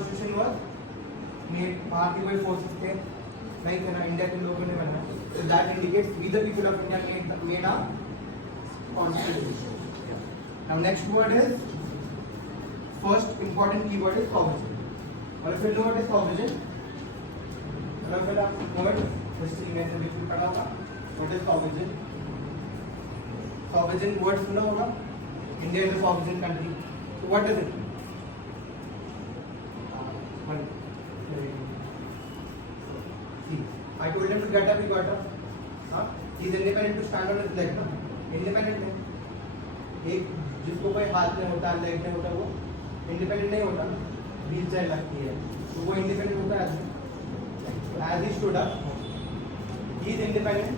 Constitution was made, बाहर के कोई फोर्सेस थे नहीं थे ना, इंडिया के लोगों ने बनाया, so that indicates we the people of India made a constitution. Now next word is, first important keyword is sovereign. और फिर know what is sovereign? और फिर आप word हिस्ट्री में से भी पढ़ा होगा what is sovereign. Sovereign word सुना होगा, India is a sovereign country. So what does it mean? See, I told him to get up, he got up. He is independent to stand on his leg. Independent है. एक जिसको कोई हाथ नहीं होता, leg नहीं होता, वो इंडिपेंडेंट नहीं होता, व्हील चेयर लगती है, तो वो इंडिपेंडेंट होता है. As he stood up, he is independent.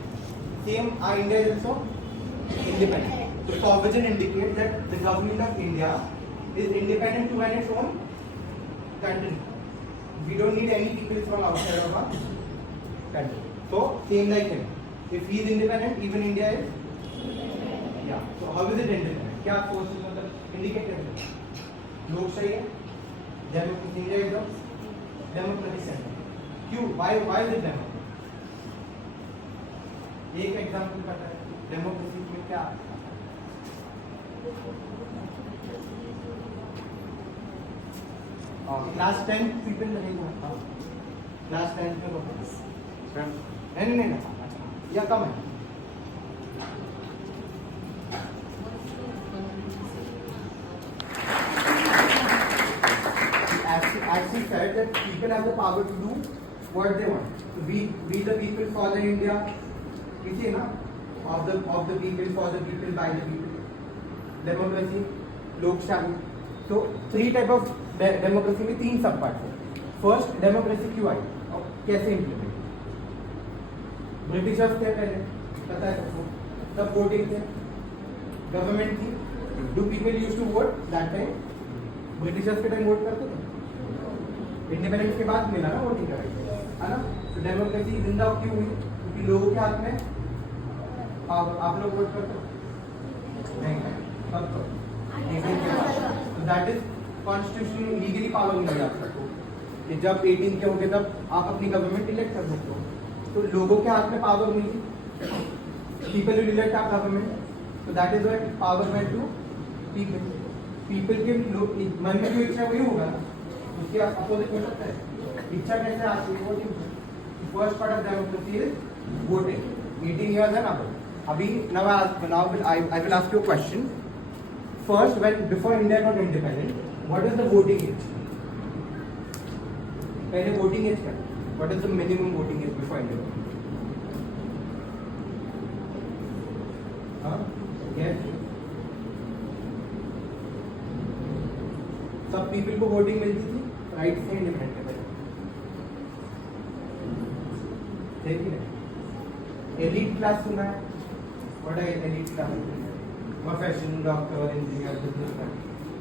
Same, our India is also independent. So sovereign indicates that the government of India is independent to run its own country. We don't need any people from outside of our country. So same like him. If he is independent, even India is. Yeah. So how is it independent? क्या सोच मतलब indicate करते हैं? लोकशाही है, democracy, India is a democratic centre. क्यों? Why is it democracy? एक example पता है डेमोक्रेसी में क्या? क्लास 10 पीपल नहीं होता, क्लास 10 में होता है नहीं या कम है. Actually said that people have the power to do what they want. So we the people for the India, you see na, of the people, for the people, by the people. Democracy, लोकशाही. So three type of democracy में तीन सब part है. First, democracy क्यों आई और कैसे implement? Britishers थे पहले, पता है सबको, तब वोटिंग थे, गवर्नमेंट थी. Do people used to vote that time? Britishers के टाइम वोट करते थे. इंडिपेंडेंस के बाद मिला ना वोटिंग का राइट, है ना. तो डेमोक्रेसी जिंदा क्यों हुई? क्योंकि लोगों के हाथ में पावर. आप लोग वोट करते हो नहीं? कब तो that is constitution legally power मिली आप सबको कि जब 18 के होंगे तब आप अपनी गवर्नमेंट इलेक्ट कर सकते हो. तो लोगों के हाथ में पावर मिली, people will elect our government. So that is what power went to people. People के मन में जो इच्छा वही होगा ना, उसके अपोजिट हो सकता है. इच्छा कैसे आती है? Voting. First part of democracy is voting. 18 years है ना. अभी now I will ask you a question. First, when before India got independent, what is the voting age? पहले voting age क्या? What is the minimum voting age before India? हाँ? Yes. सब people को voting मिलती थी, right से independent है पहले. देखिए एलीट क्लास सुना है? What is elite class? Profession, doctor, engineer, businessman.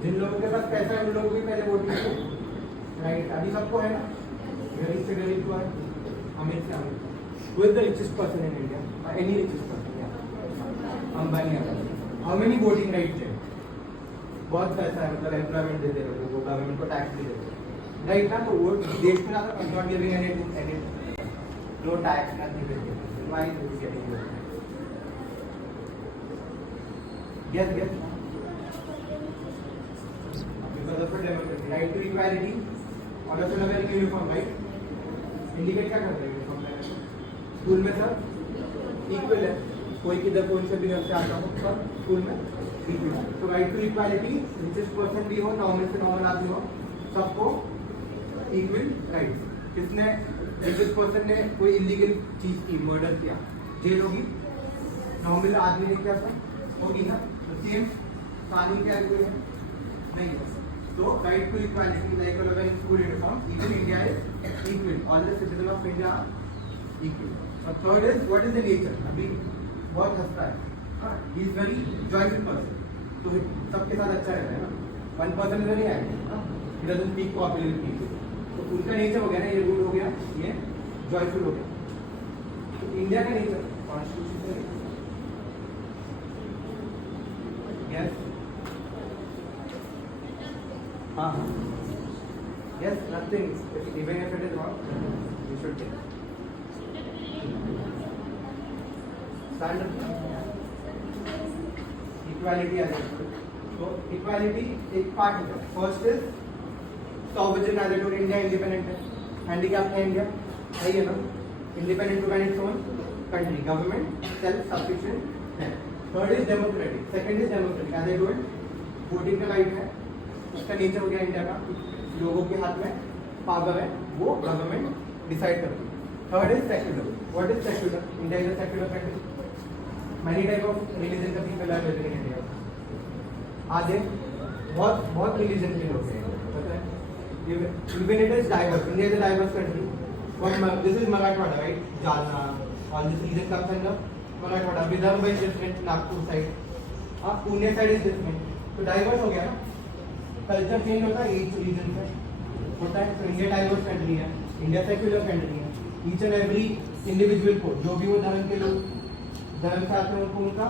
जिन लोगों के पास पैसा है उन लोग भी पहले वोटिंग थे, राइट. अभी सबको है ना, गरीब से गरीब को है, अमीर से अमीर. Who is the richest person in India? Any richest person? Yeah. Ambani. How many voting rights है? बहुत पैसा है, मतलब एम्प्लॉयमेंट देते हैं लोगों को, गवर्नमेंट को टैक्स भी देते हैं, राइट ना. तो वो देश में ना not giving any no tax nothing. Why is it getting yes because of democracy. Right to equality और also very uniform. Right indicate क्या करता है यूनिफॉर्म? स्कूल में सब इक्वल है, कोई किधर कौन से भी घर से आता हो, सब स्कूल में इक्वल. तो right to equality, richest person भी हो, नॉर्मल से नॉर्मल आदमी हो, सबको इक्वल राइट. किसने रिचेस्ट पर्सन ने कोई इलीगल चीज की, मर्डर किया, जेल होगी. नॉर्मल आदमी ने क्या था, होगी ना. तो सेम कानून क्या कोई है नहीं है. तो right to equality like in school uniform, even India is equal. All the citizen of India equal. और third is what is the nature. अभी बहुत हंसता है, he is very joyful person. तो सबके साथ अच्छा रहता है ना. वन पर्सन नहीं आएगा, he doesn't speak popular people. तो उनका नेचर हो गया ना, ये रूल हो गया, ये जॉयफुल हो गया. तो इंडिया का नेचर कॉन्स्टिट्यूशन से यस. हाँ Yes, nothing. Even if it is wrong, you should take. Standard. Equality as well. So equality एक पार्ट है. First is sovereign as it India independent है. Handicap है India. है ये ना. Independent to run its own country. Government self-sufficient है. Third is democratic. Second is democratic. As I told, voting का right है. उसका नेचर हो गया इंडिया का. लोगों के हाथ में पावर है. वो गवर्नमेंट डिसाइड करती है. Third is secular. What is secular? India is a secular country. Many type of religion का people are living in India. आधे बहुत रिलीजन के लोग हैं, पता है? Even it is diverse. India is a diverse country. This is Marathwada, right? Jalna. All this region comes under Marathwada. Vidarbha is different. Nagpur side. Pune side is different. तो diverse हो गया ना? Culture change होता है each region से. होता है. तो India diverse country है. India secular country है. Each and every individual को जो भी वो धर्म के लोग धर्म से आते हैं उनको उनका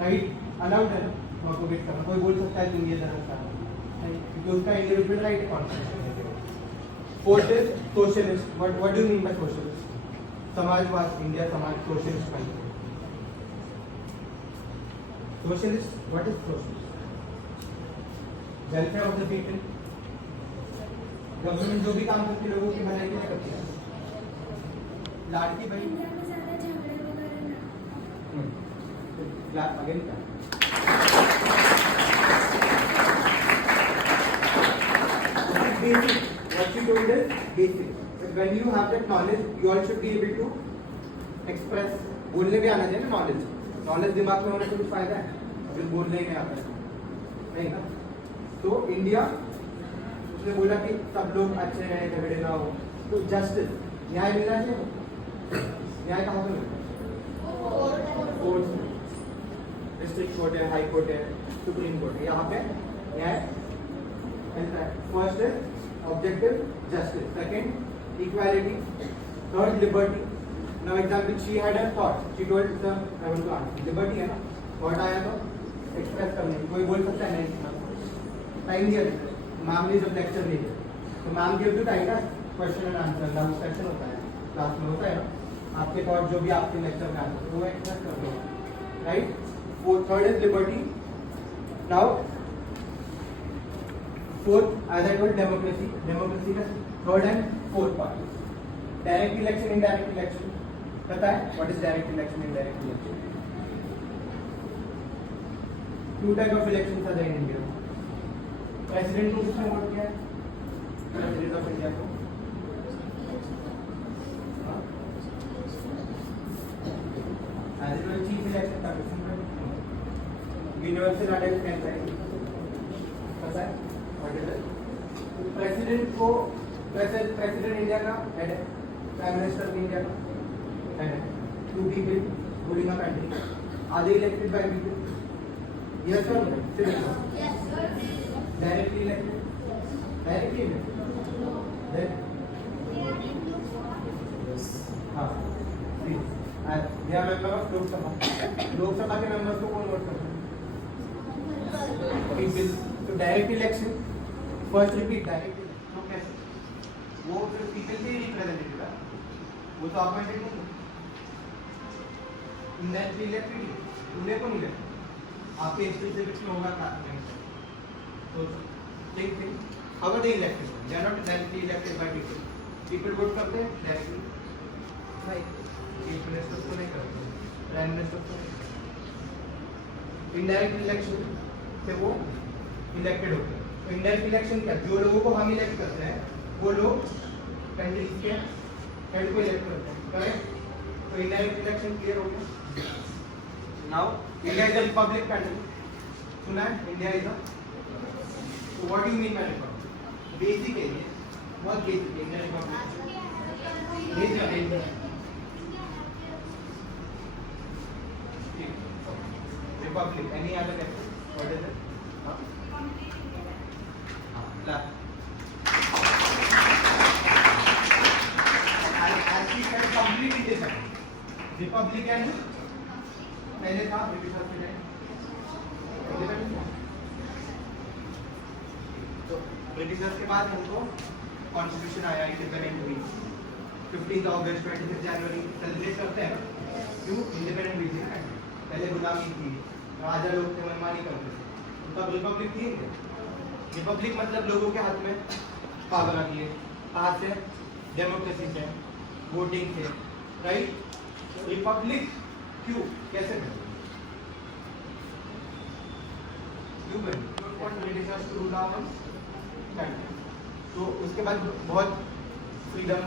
राइट अलाउड है प्रोपोगेट करना. कोई बोल सकता है तुम ये धर्म का क्योंकि उसका इंडिविजुअल राइट है कॉन्स्टिट्यूशन में. Fourth is socialist. What do you mean bye socialist? समाजवाद. इंडिया समाज socialist country. Socialist what is socialist? Welfare of the people. Government जो भी काम करती है लोगों की भलाई के लिए करती है. लाड़की बहन again basic. What she told is basic. But when you have that knowledge, you all should be able to express. बोलने भी आना चाहिए ना knowledge. Knowledge दिमाग में होने से कुछ फायदा है? अगर बोलने ही नहीं आता है, नहीं ना? तो इंडिया उसने बोला कि सब लोग अच्छे हैं, झगड़े ना हो. तो जस्टिस न्याय मिलना चाहिए. न्याय कहाँ पे मिलता है? कोर्ट में. डिस्ट्रिक्ट कोर्ट है, हाई कोर्ट है, सुप्रीम कोर्ट है. यहाँ पे न्याय मिलता है. फर्स्ट है objective justice. Second equality. Third liberty. Now example she had a thought. She told the I want to answer. Liberty है ना. थॉट आया तो एक्सप्रेस करने की. कोई बोल सकता है नहीं. टाइम दिया मैम ने जब लेक्चर दिया तो मैम गिव टू टाइम ना question and answer. Now session होता है क्लास में, होता है ना. आपके थॉट जो भी आपके लेक्चर में आते हैं वो एक्सप्रेस कर दो. Right. Third is liberty. Now, fourth, as I told, democracy. Democracy का third and fourth part. Direct election, indirect election. पता है? What is direct election, indirect election? Two type of elections are there in India. President को किसने vote किया? President of India को. As it was chief election का किसने? Universal attend करता है. पता है व्हाट इज इट? प्रेसिडेंट को प्रेसिडेंट इंडिया का हेड है. प्राइम मिनिस्टर इंडिया का हेड है. Two people ruling a country. Are they elected by people? Yes और no? Directly elected. Directly elected. हाँ. They are member of Lok Sabha. Lok Sabha के members को कौन वोट करता है? People. तो direct election. First repeat direct election. तो कैसे? वो फिर पीपल के रिप्रेजेंटेटिव है. वो तो अपॉइंटेड नहीं है. इनडायरेक्टली इलेक्टेड उन्हें को नहीं लगता. आपके स्पेसिफिक में होगा का नहीं. तो think how are they elected? They are not directly elected by people. People vote करते हैं डायरेक्टली नहीं. चीफ मिनिस्टर को नहीं करते. प्राइम मिनिस्टर को. इनडायरेक्ट इलेक्शन से वो इलेक्टेड होते हैं. तो इनडायरेक्ट इलेक्शन क्या? जो लोगों को हम इलेक्ट करते हैं वो लोग कंट्रीज के हेड को इलेक्ट करते हैं. करेक्ट. तो इनडायरेक्ट इलेक्शन क्लियर हो गया. Now India is a republic country. सुना है? India is a. तो what do you mean by republic? Basic है ये. बहुत बेसिक है. India republic Republic. Any other category? What is it? Clap. As we said, completely different. Republican पहले था British president. तो ब्रिटिशर्स के बाद हमको कॉन्स्टिट्यूशन आया, इंडिपेंडेंट हुई, 15 अगस्त 26 जनवरी सेलिब्रेट करते हैं ना, क्यों? इंडिपेंडेंट हुई थी ना, पहले गुलामी थी, राजा लोग थे, मनमानी करते थे, तब रिपब्लिक थी। रिपब्लिक मतलब लोगों के हाथ में पावर आ गई है, कहाँ से? डेमोक्रेसी से, वोटिंग से, राइट? रिपब्लिक क्यों, कैसे बनी? क्यों बनी? Britishers to rule our country. तो उसके बाद बहुत फ्रीडम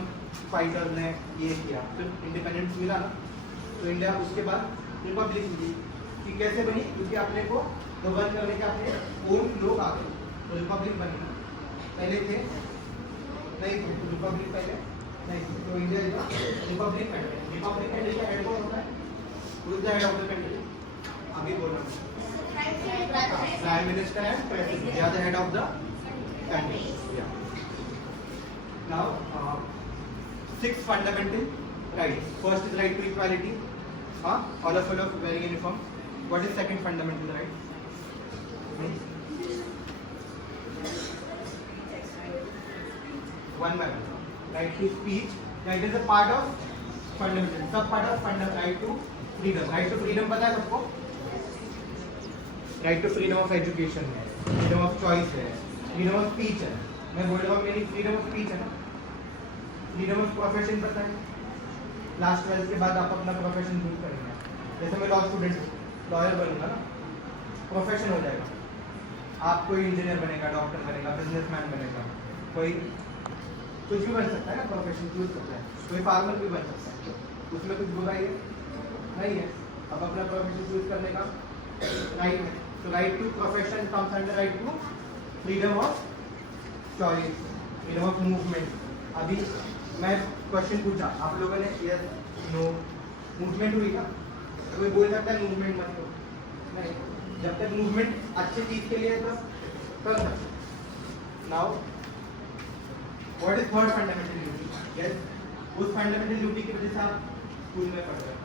फाइटर्स ने ये किया, फिर इंडिपेंडेंस मिला ना, तो इंडिया उसके बाद रिपब्लिक मिली। कि कैसे बनी? क्योंकि अपने को गवर्न करने के अपने ओन लोग आ गए, तो रिपब्लिक बनी ना। पहले थे नहीं थे, तो रिपब्लिक पहले नहीं थे, तो India republic country. Republic country का हेड कौन होता है? Who is the head of the country? अभी बोलना, prime minister and president, they are the head of the country. Now 6 fundamental rights. First is right to equality. All of wearing uniform. What is second fundamental right? One by one. Right to speech. That is a part of fundamental. Sub part of fundamental. Right to freedom. Right to freedom पता है सबको? Right to freedom of education है, freedom of choice है, freedom of speech है. मैं बोल रहा हूँ मेरी freedom of speech है ना. फ्रीडम ऑफ प्रोफेशन पता है? लास्ट 12th के बाद आप अपना प्रोफेशन चूज करेंगे। जैसे मैं लॉ स्टूडेंट हूँ, लॉयर बनूंगा ना, प्रोफेशन हो जाएगा। आप कोई इंजीनियर बनेगा, डॉक्टर बनेगा, बिजनेसमैन बनेगा, कोई कुछ भी बन सकता है ना, प्रोफेशन चूज करता है। कोई फार्मर भी बन सकता है, उसमें कुछ बुराई है नहीं है। अब अपना प्रोफेशन चूज करने का राइट है, तो right to profession comes under right to freedom of choice, freedom of movement. अभी मैं क्वेश्चन पूछा, आप लोगों ने यस नो मूवमेंट हुई ना, तो कोई बोल सकता है मूवमेंट मत करो, नहीं, जब तक मूवमेंट अच्छी चीज के लिए तो कर सकते। Now what is third fundamental duty? Yes, उस फंडामेंटल ड्यूटी की वजह से आप स्कूल में पढ़ रहे हो,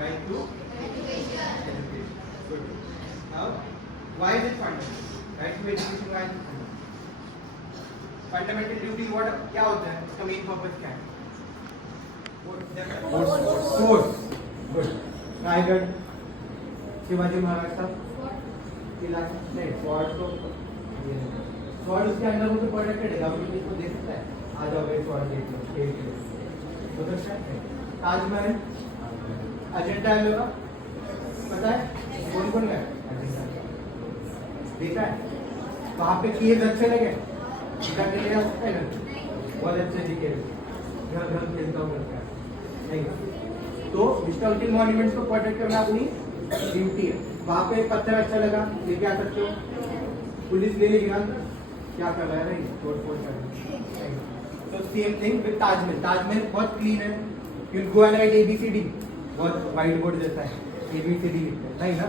right to education. Good. Now why is it fundamental? Right to education, why is it fundamental duty? What क्या होता है, उसका मेन पर्पस क्या है? फोर्स। गुड। रायगढ़, शिवाजी महाराज का किला नहीं, फोर्ट तो फोर्ट उसके अंदर वो तो प्रोटेक्टेड है, गवर्नमेंट इसको दे सकता है, आ जाओ भाई फोर्ट देख लो, देख लो, हो सकता है। ताजमहल, अजंता एलोरा पता है कौन कौन गया? देखा है? वहाँ पे केव्स अच्छे लगे, के लिए है ना, बहुत अच्छे दिखे, घर घर खेलता हूँ करता है नहीं। तो हिस्टोरिकल मॉन्यूमेंट्स को प्रोटेक्ट करना अपनी ड्यूटी है। वहाँ पे पत्थर अच्छा लगा, लेके आ सकते हो, पुलिस ले लेगी ना, क्या कर रहा है नहीं, तोड़ फोड़ कर रहा है। तो same thing with Taj Mahal. Taj Mahal बहुत क्लीन है, you go and right ABCD, बहुत व्हाइट बोर्ड जैसा है, ABCD लिखते हैं नहीं ना,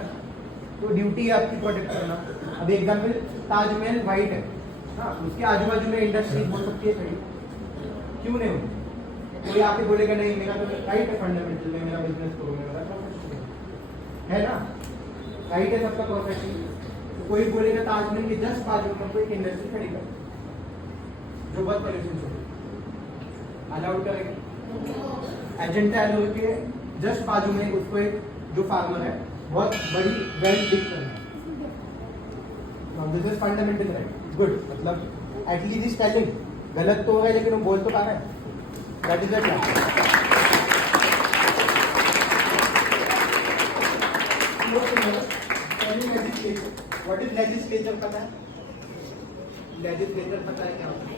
तो ड्यूटी है आपकी प्रोटेक्ट करना। अब एग्जाम्पल, ताजमहल व्हाइट है, हाँ, उसके आजू बाजू में इंडस्ट्रीज हो सकती है खड़ी, क्यों नहीं होगी? कोई आके बोलेगा नहीं मेरा तो राइट है फंडामेंटल में, मेरा बिजनेस करो, मेरा प्रोफेशन है ना, राइट है सबका प्रोफेशन। तो कोई बोलेगा ताजमहल के जस्ट बाजू में कोई इंडस्ट्री खड़ी कर जो बहुत पॉल्यूशन छोड़े, अलाउड करेगा? अजंता एलोरा के जस्ट बाजू में उसको एक जो फार्मर है बहुत बड़ी वेल बिग करना है, this is fundamental right. Good, मतलब एटलीस्ट इज टेलिंग, गलत तो है लेकिन वो बोल तो पा रहा है, that is the what is legislature पता है? लेजिस्लेचर पता है क्या होता है?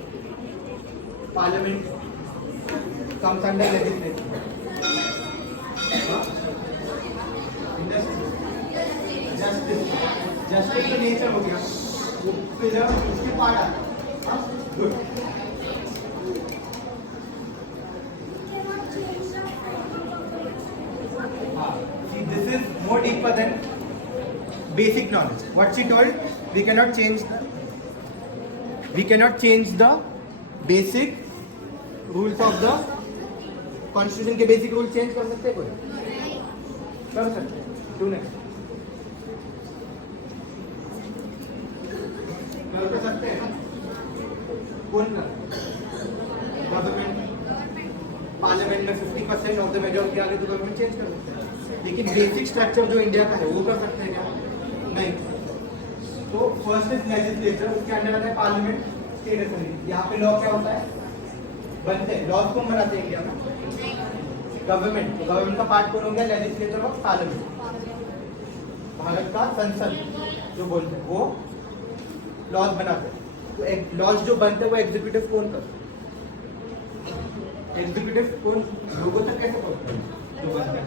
Parliament comes under legislature. Justice का नेचर हो गया, वो फिर उसके पार्ट आता है। Good. This is more deeper than basic knowledge. What she told, we cannot change the basic rules of the constitution के basic rules change कर सकते कोई? कर सकते, क्यों नहीं? कर सकते हैं ना? कौन करता है? गवर्नमेंट। पार्लियामेंट में 50% ऑफ द मेजॉरिटी आ गई तो गवर्नमेंट चेंज कर सकते हैं, लेकिन बेसिक स्ट्रक्चर जो इंडिया का है वो कर सकते हैं क्या? नहीं। तो फर्स्ट इज लेजिस्लेचर, उसके अंडर आता है पार्लियामेंट, स्टेट असेंबली। यहाँ पे लॉ क्या होता है? बनते हैं। लॉज कौन बनाते हैं इंडिया में? गवर्नमेंट। तो गवर्नमेंट का पार्ट कौन हो गया? लेजिस्लेचर और पार्लियामेंट। भारत का संसद जो बोलते हैं वो लॉज बनाते हैं। तो लॉज जो बनते हैं वो एग्जीक्यूटिव कौन करता है? एग्जीक्यूटिव कौन लोगों तक कैसे पहुंचता है जो बनता है?